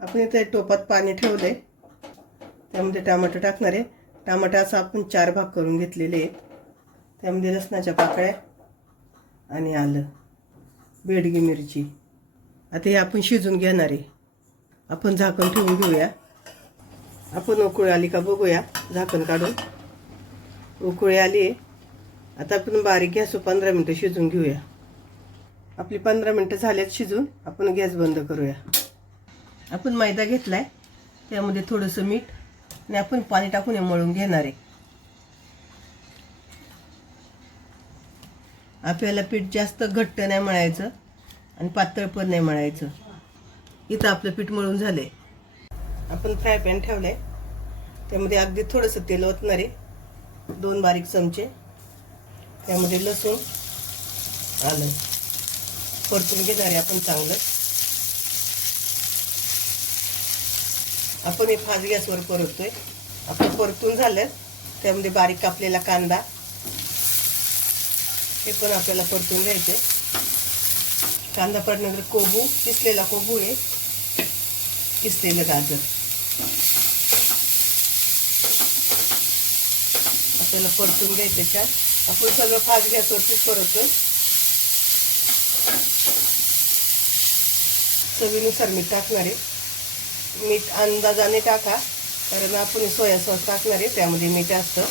आपण इथे टोपात पाणी ठेवले, त्यामध्ये टमाटर टाकणार आहे. टमाटाचा आपण 4 भाग करून घेतलेले आहेत. त्यामध्ये लसणाच्या पाकळ्या आणि आलं, बेडगी मिरची. आता हे आपण शिजून घेणार आहे. आपण झाकण ठेवून घेऊया. आपण उकळी आली का बघूया, झाकण काढून. उकळी आली आहे. आता आपण बारीक गॅसवर 15 मिनटं शिजून घेऊया. आपली 15 मिनटं झाल्यात शिजून. आपण गॅस बंद करूया. आपण मैदा घेतलाय, त्यामध्ये थोडंसं मीठ आणि आपण पाणी टाकून हे मळून घेणार आहे. आपल्याला पीठ जास्त घट्ट नाही मळायचं आणि पातळ पण नाही मळायचं. इथं आपलं पीठ मळून झालंय. आपण फ्राय पॅन ठेवलाय, त्यामध्ये अगदी थोडंसं तेल ओतणार आहे, 2 बारीक चमचे. त्यामध्ये लसूण आलं परतून घेणार आहे आपण चांगलं. आपण हे फास्ट गॅसवर परततोय. आपलं परतून झालं, त्यामध्ये बारीक कापलेला कांदा, हे पण आपल्याला परतून घ्यायचे. कांदा परतल्यानंतर कोबू, किसलेला कोबू आहे, किसलेलं गाजर आपल्याला परतून घ्यायचे. छान आपण सगळं फास्ट गॅसवरतीच परततोय. चवीनुसार मीठ टाकणार आहे. मीठ अंदाजाने टाका, कारण आपण सोया सॉस टाकणार आहे, त्यामध्ये मीठ असतं.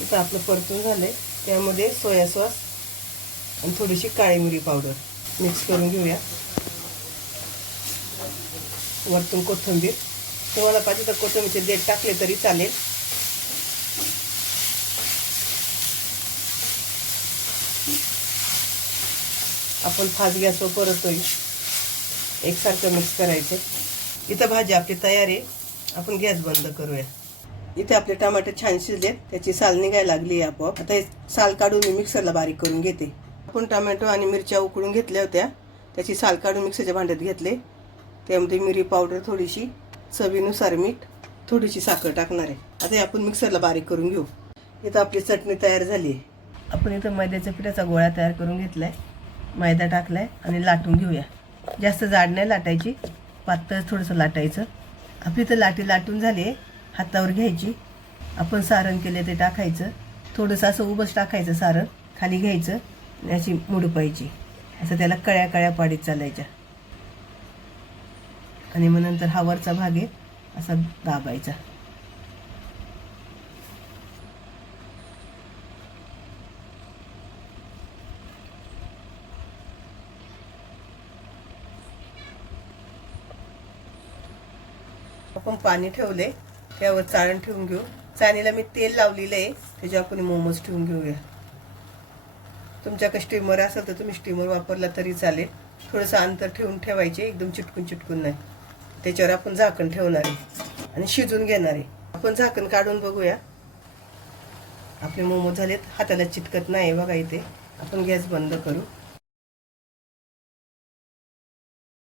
इथं आपलं परतून झालंय, त्यामध्ये सोया सॉस आणि थोडीशी काळी मिरी पावडर मिक्स करून घेऊया. वरतून कोथिंबीर, तुम्हाला पाहिजे तर कोथिंबीरचे देठ टाकले तरी चालेल. आपण फास्ट गॅसवर परततोय, एकसारखं मिक्स करायचं. इथं भाजी आपली तयार आहे. आपण गॅस बंद करूया. इथे आपले टमाटे छान शिजलेत, त्याची साल निघायला लागली आहे आपोआप. आता हे साल काढून मी मिक्सरला बारीक करून घेते. आपण टमॅटो आणि मिरच्या उकळून घेतल्या होत्या, त्याची साल काढून मिक्सरच्या भांड्यात घेतले. त्यामध्ये मिरी पावडर थोडीशी, चवीनुसार मीठ, थोडीशी साखर टाकणार आहे. आता हे आपण मिक्सरला बारीक करून घेऊ. इथं आपली चटणी तयार झाली आहे. आपण इथं मैद्याच्या पिठाचा गोळा तयार करून घेतला आहे. मैदा टाकलाय आणि लाटून घेऊया. जास्त जाड नाही लाटायची, पातळ थोडंसं लाटायचं. आपली तर लाटी लाटून झाली आहे. हातावर घ्यायची, आपण सारण केले ते टाकायचं. थोडंसं असं उभंच टाकायचं सारण, खाली घ्यायचं आणि अशी मुड पाहिजे. असं त्याला कळ्या कळ्या पाडीत चालायच्या. आणि मग नंतर हा वरचा भाग आहे असा दाबायचा. आपण पाणी ठेवले, त्यावर चाळण ठेवून घेऊ. चाळणीला मी तेल लावलेलं आहे, त्याच्यावर आपण मोमोज ठेवून घेऊया. तुमच्याकडे स्टीमर असेल तर तुम्ही स्टीमर वापरला तरी चालेल. थोडंसं अंतर ठेवून ठेवायचे, एकदम चिटकून नाही. त्याच्यावर आपण झाकण ठेवणार आहे आणि शिजून घेणार आहे. आपण झाकण काढून बघूया. आपले मोमोज झालेत, हाताला चिटकत नाही बघा इथे. आपण गॅस बंद करू.